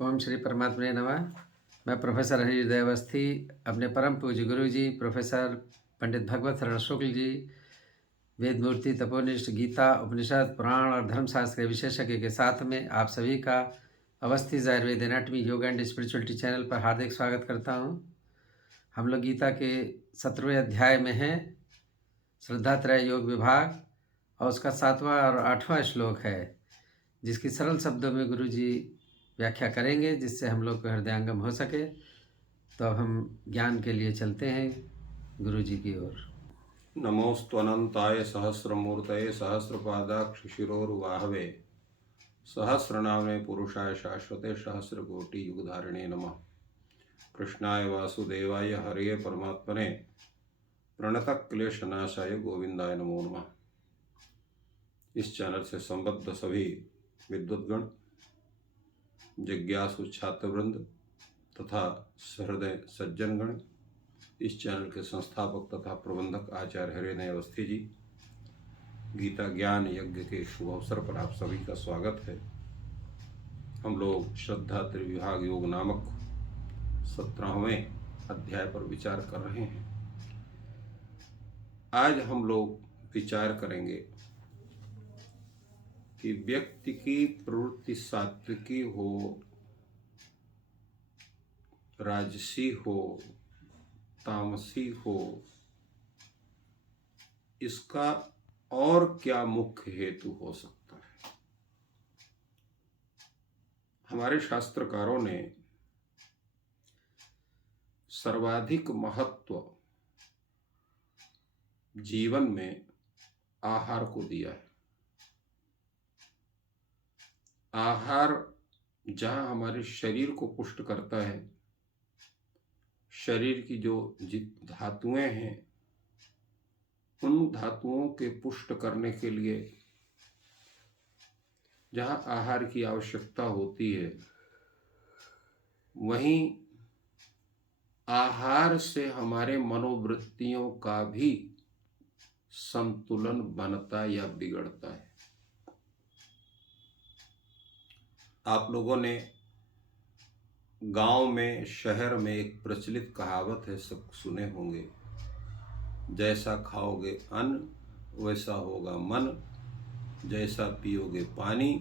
ओम श्री परमात्मने नमः। मैं प्रोफेसर हरिहृदय अवस्थी अपने परम पूज्य गुरु जी प्रोफेसर पंडित भगवत शरण शुक्ल जी, वेद मूर्ति तपोनिष्ठ गीता उपनिषद पुराण और धर्मशास्त्र के विशेषज्ञ के साथ में आप सभी का अवस्थी आयुर्वेद एनाटमी योग एंड स्पिरिचुअलिटी चैनल पर हार्दिक स्वागत करता हूँ। हम लोग गीता के 17वें अध्याय में हैं, श्रद्धात्रय योग विभाग, और उसका 7वां और 8वां श्लोक है, जिसकी सरल शब्दों में गुरु जी व्याख्या करेंगे, जिससे हम लोग को हृदयंगम हो सके। तो अब हम ज्ञान के लिए चलते हैं गुरु जी की ओर। नमोस्त्वनंताय सहस्रमूर्तये सहस्रपादाक्ष शिरोर्वाहवे सहस्रनामे पुरुषाय शाश्वते सहस्रकोटि युगधारिणे नमः। कृष्णाय वासुदेवाय हरे परमात्मने प्रणतक्लेशनाशाय गोविंदाय नमो नमः। इस चैनल से संबद्ध सभी विद्वद्गण, जिज्ञासु छात्रवृंद तथा सहृदय सज्जनगण, इस चैनल के संस्थापक तथा प्रबंधक आचार्य हरिहृदय अवस्थी जी, गीता ज्ञान यज्ञ के शुभ अवसर पर आप सभी का स्वागत है। हम लोग श्रद्धा त्रिविभाग योग नामक 17वें अध्याय पर विचार कर रहे हैं। आज हम लोग विचार करेंगे कि व्यक्ति की प्रवृत्ति सात्विकी हो, राजसी हो, तामसी हो, इसका और क्या मुख्य हेतु हो सकता है। हमारे शास्त्रकारों ने सर्वाधिक महत्व जीवन में आहार को दिया है। आहार जहाँ हमारे शरीर को पुष्ट करता है, शरीर की जो धातुएं हैं, उन धातुओं के पुष्ट करने के लिए जहाँ आहार की आवश्यकता होती है, वहीं आहार से हमारे मनोवृत्तियों का भी संतुलन बनता या बिगड़ता है। आप लोगों ने गांव में, शहर में एक प्रचलित कहावत है, सब सुने होंगे, जैसा खाओगे अन्न वैसा होगा मन, जैसा पियोगे पानी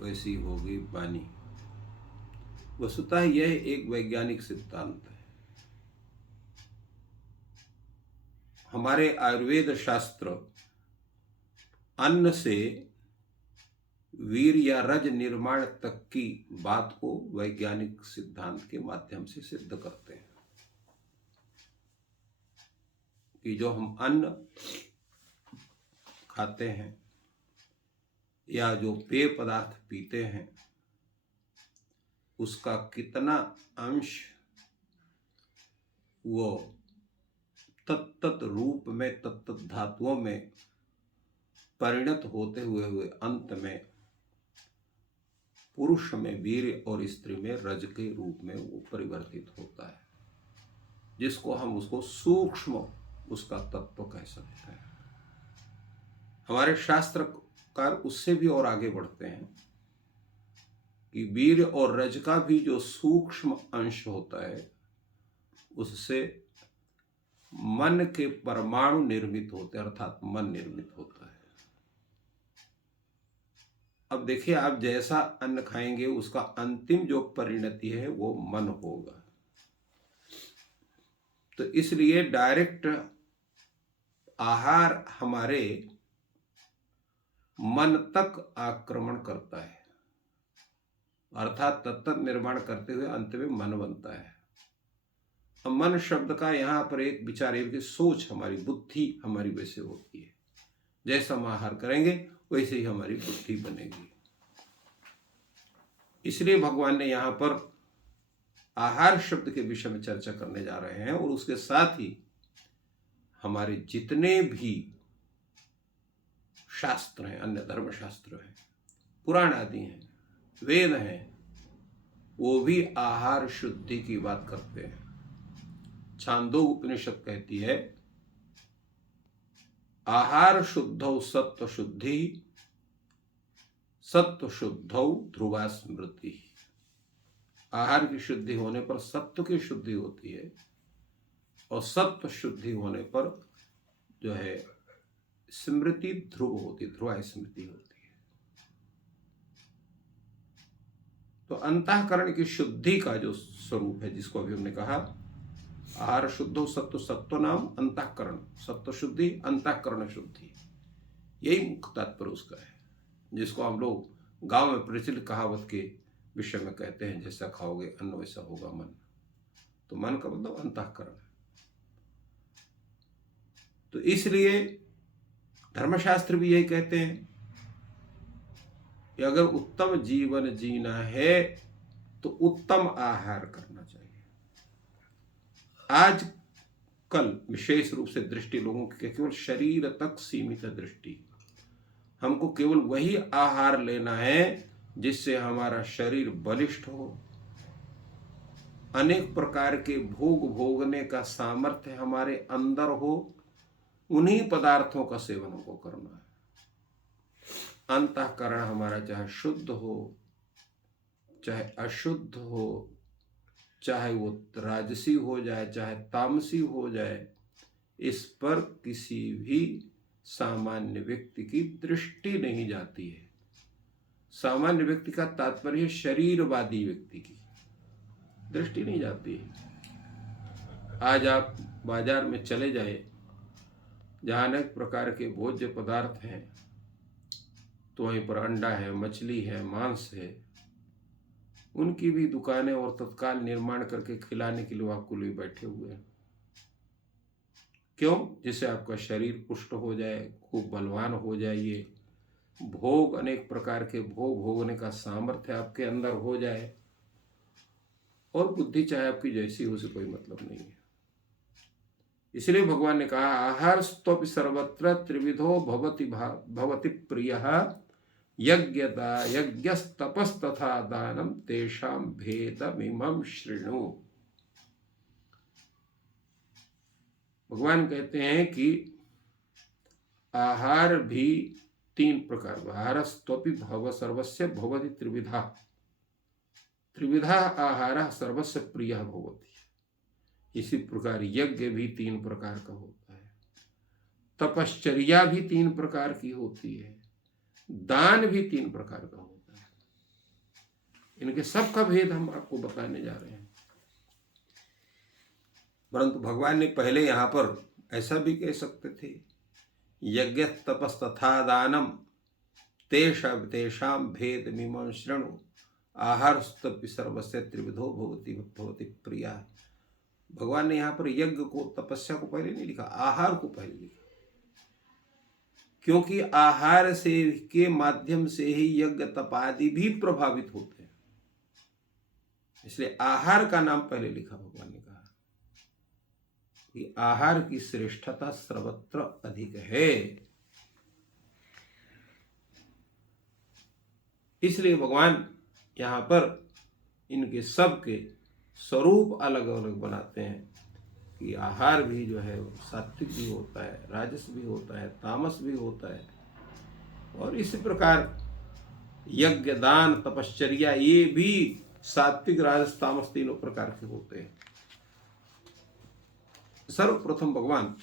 वैसी होगी वाणी। वस्तुतः यह एक वैज्ञानिक सिद्धांत है। हमारे आयुर्वेद शास्त्र अन्न से वीर या रज निर्माण तक की बात को वैज्ञानिक सिद्धांत के माध्यम से सिद्ध करते हैं कि जो हम अन्न खाते हैं या जो पेय पदार्थ पीते हैं, उसका कितना अंश वो तत्त रूप में, तत्त धातुओं में परिणत होते हुए अंत में पुरुष में वीर और स्त्री में रज के रूप में वो परिवर्तित होता है, जिसको हम उसको सूक्ष्म उसका तत्व कह सकते हैं। हमारे शास्त्रकार उससे भी और आगे बढ़ते हैं कि वीर और रज का भी जो सूक्ष्म अंश होता है, उससे मन के परमाणु निर्मित होते हैं, अर्थात मन निर्मित होता है। अब देखिए, आप जैसा अन्न खाएंगे उसका अंतिम जो परिणति है वो मन होगा। तो इसलिए डायरेक्ट आहार हमारे मन तक आक्रमण करता है, अर्थात तत्त निर्माण करते हुए अंत में मन बनता है। अब मन शब्द का यहाँ पर एक विचार है कि सोच, हमारी बुद्धि हमारी वैसे होती है, जैसा हम आहार करेंगे वैसे ही हमारी बुद्धि बनेगी। इसलिए भगवान ने यहाँ पर आहार शब्द के विषय में चर्चा करने जा रहे हैं, और उसके साथ ही हमारे जितने भी शास्त्र हैं, अन्य धर्म शास्त्र हैं, पुराण आदि हैं, वेद हैं, वो भी आहार शुद्धि की बात करते हैं। छांदोग्य उपनिषद कहती है, आहार शुद्धौ सत्व शुद्धि, सत्व शुद्धौ ध्रुवा स्मृति। आहार की शुद्धि होने पर सत्व की शुद्धि होती है, और सत्व शुद्धि होने पर जो है स्मृति ध्रुव होती, ध्रुवा स्मृति होती है। तो अंतःकरण की शुद्धि का जो स्वरूप है, जिसको अभी हमने कहा आहार शुद्धो सत्व, सत्व नाम अंतःकरण, सत्व शुद्धि अंतःकरण शुद्धि, यही मुख्य तात्पर्य उसका है, जिसको हम लोग गांव में प्रचलित कहावत के विषय में कहते हैं, जैसा खाओगे अन्न वैसा होगा मन। तो मन का मतलब अंतःकरण है। तो इसलिए धर्मशास्त्र भी यही कहते हैं कि अगर उत्तम जीवन जीना है तो उत्तम आहार करना चाहिए। आज कल विशेष रूप से दृष्टि लोगों की केवल शरीर तक सीमित दृष्टि, हमको केवल वही आहार लेना है जिससे हमारा शरीर बलिष्ठ हो, अनेक प्रकार के भोग भोगने का सामर्थ्य हमारे अंदर हो, उन्हीं पदार्थों का सेवन हमको करना है। अंतःकरण हमारा चाहे शुद्ध हो चाहे अशुद्ध हो, चाहे वो राजसी हो जाए चाहे तामसी हो जाए, इस पर किसी भी सामान्य व्यक्ति की दृष्टि नहीं जाती है। सामान्य व्यक्ति का तात्पर्य शरीरवादी व्यक्ति की दृष्टि नहीं जाती है। आज आप बाजार में चले जाए, जहाँ अनेक प्रकार के भोज्य पदार्थ हैं, तो वहीं पर अंडा है, मछली है, मांस है, उनकी भी दुकानें और तत्काल निर्माण करके खिलाने के लिए आपको लिए बैठे हुए हैं। क्यों? जिससे आपका शरीर पुष्ट हो जाए, खूब बलवान हो जाइए, भोग अनेक प्रकार के भोग भोगने का सामर्थ्य आपके अंदर हो जाए, और बुद्धि चाहे आपकी जैसी हो, उसे कोई मतलब नहीं है। इसलिए भगवान ने कहा आहार स्तोपि सर्वत्र त्रिविधो भवति प्रियः यज्ञदा यज्ञस्तपस्तथा दानम तेषां भेदमिमं शृणु। भगवान कहते हैं कि आहार भी तीन प्रकार, आहार स्तोपि भव सर्वस्य भवति त्रिविधा, त्रिविधा आहार सर्वस्य प्रियः भवति। इसी प्रकार यज्ञ भी तीन प्रकार का होता है, तपश्चर्या भी तीन प्रकार की होती है, दान भी तीन प्रकार का होता है। इनके सब का भेद हम आपको बताने जा रहे हैं। परंतु भगवान ने पहले यहाँ पर ऐसा भी कह सकते थे, यज्ञ तपस तथा दानम तेषां भेदमिमं शृणु, आहार स्तपि सर्वस्य त्रिविधो भवति प्रिया। भगवान ने यहाँ पर यज्ञ को, तपस्या को पहले नहीं लिखा, आहार को पहले लिखा, क्योंकि आहार से के माध्यम से ही यज्ञ तपादि भी प्रभावित होते हैं। इसलिए आहार का नाम पहले लिखा। भगवान ने कहा कि आहार की श्रेष्ठता सर्वत्र अधिक है। इसलिए भगवान यहाँ पर इनके सब के स्वरूप अलग अलग बनाते हैं कि आहार भी जो है सात्विक भी होता है, राजस भी होता है, तामस भी होता है, और इसी प्रकार यज्ञ दान तपश्चर्या ये भी सात्विक राजस तामस तीनों प्रकार के होते हैं। सर्वप्रथम भगवान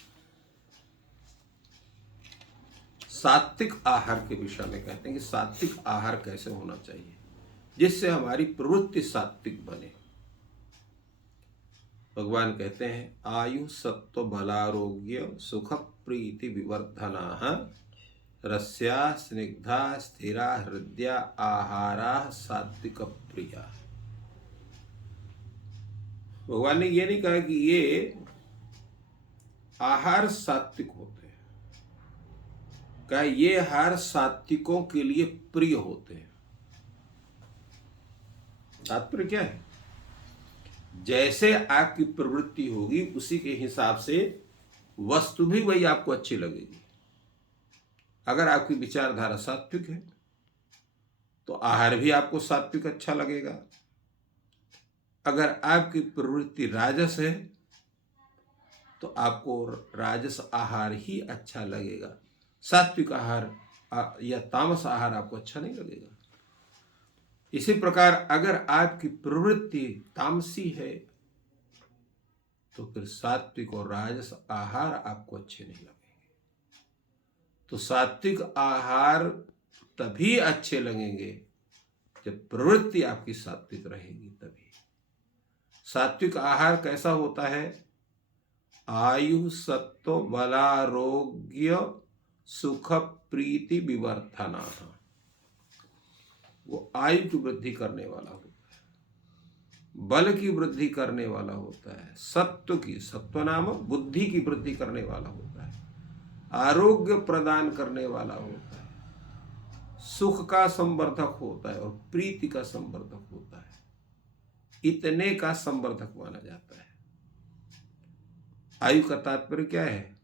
सात्विक आहार के विषय में कहते हैं कि सात्विक आहार कैसे होना चाहिए जिससे हमारी प्रवृत्ति सात्विक बने। भगवान कहते हैं आयु सत्व बलारोग्य सुख प्रीति विवर्धनाः रस्या स्निग्धा स्थिरा हृदया आहारा सात्विक प्रिया। भगवान ने ये नहीं कहा कि ये आहार सात्विक होते हैं, कहा ये आहार सात्विकों के लिए प्रिय होते हैं। तात्पर्य क्या है? जैसे आपकी प्रवृत्ति होगी उसी के हिसाब से वस्तु भी वही आपको अच्छी लगेगी। अगर आपकी विचारधारा सात्विक है तो आहार भी आपको सात्विक अच्छा लगेगा। अगर आपकी प्रवृत्ति राजस है तो आपको राजस आहार ही अच्छा लगेगा, सात्विक आहार या तामस आहार आपको अच्छा नहीं लगेगा। इसी प्रकार अगर आपकी प्रवृत्ति तामसी है तो फिर सात्विक और राजस आहार आपको अच्छे नहीं लगेंगे। तो सात्विक आहार तभी अच्छे लगेंगे जब प्रवृत्ति आपकी सात्विक रहेगी। तभी सात्विक आहार कैसा होता है? आयु सत्व बलारोग्य सुख प्रीति विवर्धना। वो आयु की वृद्धि करने वाला होता है, बल की वृद्धि करने वाला होता है, सत्व नाम बुद्धि की वृद्धि करने वाला होता है, आरोग्य प्रदान करने वाला होता है, सुख का संवर्धक होता है और प्रीति का संवर्धक होता है। इतने का संवर्धक माना जाता है। आयु का तात्पर्य क्या है?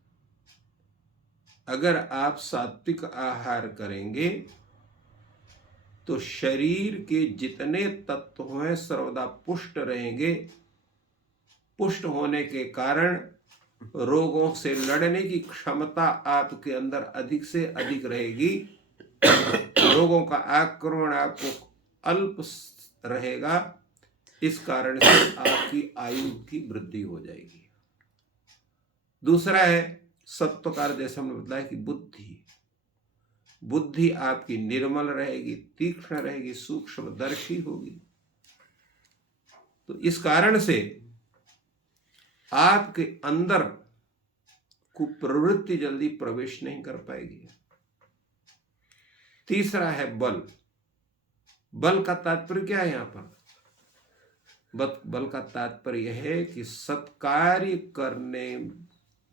अगर आप सात्विक आहार करेंगे तो शरीर के जितने तत्व हैं सर्वदा पुष्ट रहेंगे। पुष्ट होने के कारण रोगों से लड़ने की क्षमता आपके अंदर अधिक से अधिक रहेगी। रोगों का आक्रमण आपको अल्प रहेगा। इस कारण से आपकी आयु की वृद्धि हो जाएगी। दूसरा है सत्वकार, जैसे हमने बताया कि बुद्धि आपकी निर्मल रहेगी, तीक्ष्ण रहेगी, सूक्ष्मदर्शी होगी। तो इस कारण से आपके अंदर कुप्रवृत्ति जल्दी प्रवेश नहीं कर पाएगी। तीसरा है बल। बल का तात्पर्य क्या है? यहां पर बल का तात्पर्य यह है कि सत्कार्य करने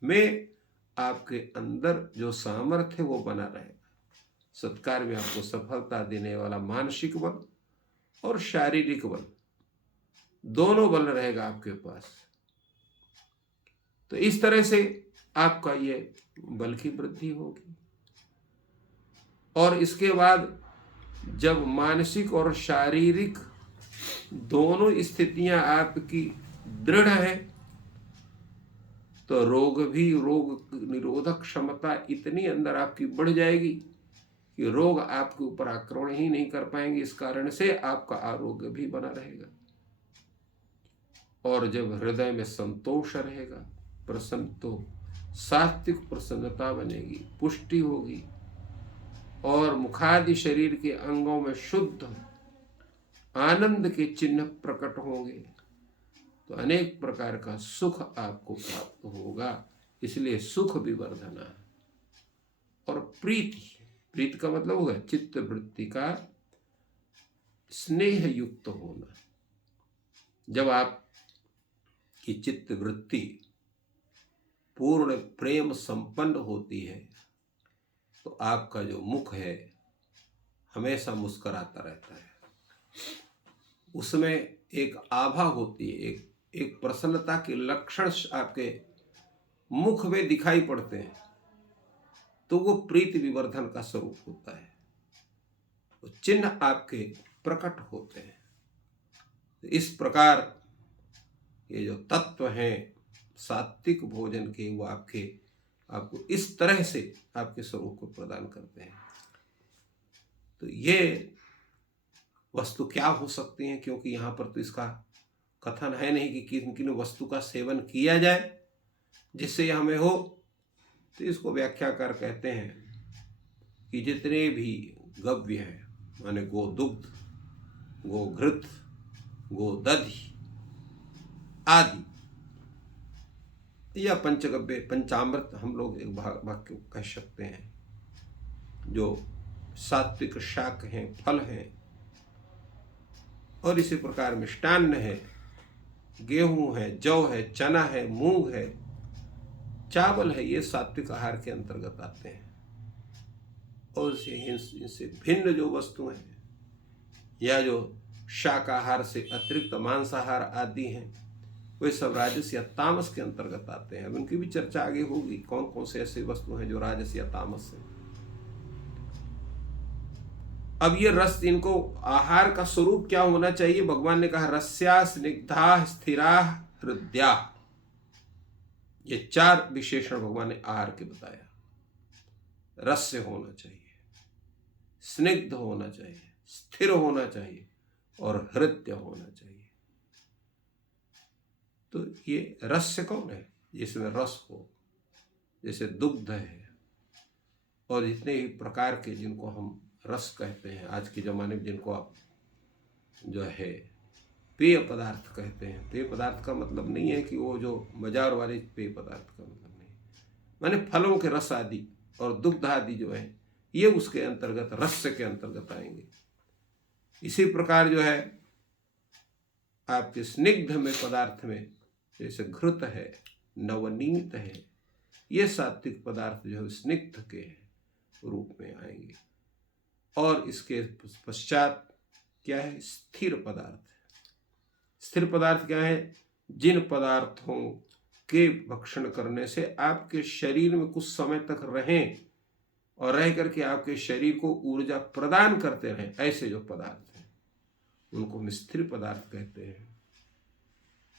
में आपके अंदर जो सामर्थ्य वो बना रहेगा। सत्कार में आपको सफलता देने वाला मानसिक बल और शारीरिक बल, दोनों बल रहेगा आपके पास। तो इस तरह से आपका ये बल की वृद्धि होगी। और इसके बाद जब मानसिक और शारीरिक दोनों स्थितियां आपकी दृढ़ है तो रोग निरोधक क्षमता इतनी अंदर आपकी बढ़ जाएगी कि रोग आपके ऊपर आक्रमण ही नहीं कर पाएंगे। इस कारण से आपका आरोग्य भी बना रहेगा। और जब हृदय में संतोष रहेगा, प्रसन्न, तो सात्विक प्रसन्नता बनेगी, पुष्टि होगी और मुखादि शरीर के अंगों में शुद्ध आनंद के चिन्ह प्रकट होंगे। तो अनेक प्रकार का सुख आपको प्राप्त होगा। इसलिए सुख विवर्धना और प्रीति का मतलब होगा चित्त वृत्ति का स्नेह युक्त होना। जब आप की चित्त वृत्ति पूर्ण प्रेम संपन्न होती है तो आपका जो मुख है हमेशा मुस्कुराता रहता है। उसमें एक आभा होती है, एक प्रसन्नता के लक्षण आपके मुख में दिखाई पड़ते हैं। तो वो प्रीति विवर्धन का स्वरूप होता है। वो चिन्ह आपके प्रकट होते हैं। इस प्रकार ये जो तत्व हैं सात्विक भोजन के, वो आपको इस तरह से आपके स्वरूप को प्रदान करते हैं। तो ये वस्तु क्या हो सकती हैं? क्योंकि यहाँ पर तो इसका कथन है नहीं कि किन किन वस्तु का सेवन किया जाए जिससे हमें हो। तो इसको व्याख्याकार कहते हैं कि जितने भी गव्य हैं, माने गोदुग्ध, गोघृत, गोदधि आदि, या पंचगव्य, पंचामृत हम लोग एक वाक्य कह सकते हैं, जो सात्विक शाक हैं, फल हैं, और इसी प्रकार मिष्टान्न है, गेहूं है, जौ है, चना है, मूंग है, चावल है, ये सात्विक आहार के अंतर्गत आते हैं। और इनसे भिन्न जो वस्तुएं हैं या जो शाकाहार से अतिरिक्त मांसाहार आदि हैं, वे सब राजस या तामस के अंतर्गत आते हैं। अब उनकी भी चर्चा आगे होगी, कौन कौन से ऐसे वस्तु हैं जो राजस या तामस है। अब ये रस, इनको आहार का स्वरूप क्या होना चाहिए? भगवान ने कहा रस्या स्निग्धा स्थिरा हृदया। ये 4 विशेषण भगवान ने आहार के बताया। रस से होना चाहिए, स्निग्ध होना चाहिए, स्थिर होना चाहिए और हृदय होना चाहिए। तो ये रस कौन है? जिसमें रस हो, जैसे दुग्ध है और जितने ही प्रकार के जिनको हम रस कहते हैं आज के ज़माने में, जिनको आप जो है पेय पदार्थ कहते हैं। पेय पदार्थ का मतलब नहीं है कि वो जो बाजार वाले पेय पदार्थ का मतलब नहीं, माने फलों के रस आदि और दुग्ध आदि जो है ये उसके अंतर्गत, रस के अंतर्गत आएंगे। इसी प्रकार जो है आपके स्निग्ध में पदार्थ में जैसे घृत है, नवनीत है, ये सात्विक पदार्थ जो है स्निग्ध के रूप में आएंगे। और इसके पश्चात क्या है? स्थिर पदार्थ। स्थिर पदार्थ क्या है? जिन पदार्थों के भक्षण करने से आपके शरीर में कुछ समय तक रहें और रह करके आपके शरीर को ऊर्जा प्रदान करते रहें, ऐसे जो पदार्थ हैं उनको हम स्थिर पदार्थ कहते हैं।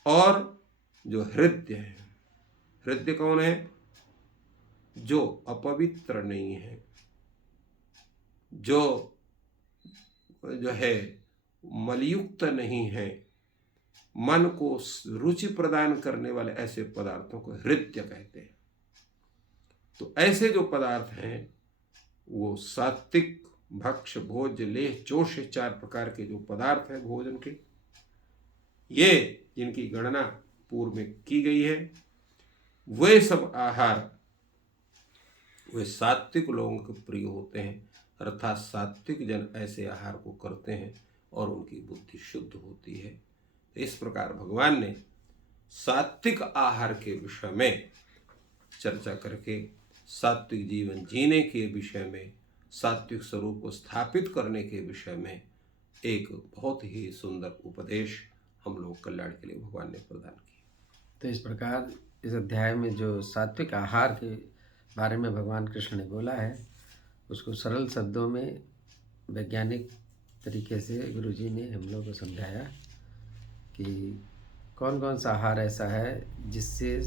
और जो हृदय है, हृदय कौन है? जो अपवित्र नहीं है, जो है मलयुक्त नहीं है, मन को रुचि प्रदान करने वाले ऐसे पदार्थों को हृदय कहते हैं। तो ऐसे जो पदार्थ हैं वो सात्विक भक्ष भोज्य लेह चोष, 4 प्रकार के जो पदार्थ हैं भोजन के, ये जिनकी गणना पूर्व में की गई है, वे सब आहार वे सात्विक लोगों के प्रिय होते हैं। अर्थात सात्विक जन ऐसे आहार को करते हैं और उनकी बुद्धि शुद्ध होती है। इस प्रकार भगवान ने सात्विक आहार के विषय में चर्चा करके सात्विक जीवन जीने के विषय में, सात्विक स्वरूप को स्थापित करने के विषय में एक बहुत ही सुंदर उपदेश हम लोग कल्याण के लिए भगवान ने प्रदान किया। तो इस प्रकार इस अध्याय में जो सात्विक आहार के बारे में भगवान कृष्ण ने बोला है, उसको सरल शब्दों में वैज्ञानिक तरीके से गुरुजी ने हम लोग को समझाया कि कौन कौन सा आहार ऐसा है जिससे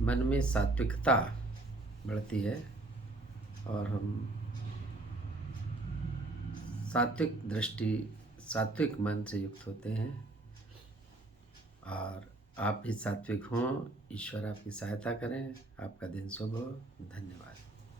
मन में सात्विकता बढ़ती है और हम सात्विक दृष्टि, सात्विक मन से युक्त होते हैं। और आप भी सात्विक हों, ईश्वर आपकी सहायता करें। आपका दिन शुभ हो। धन्यवाद।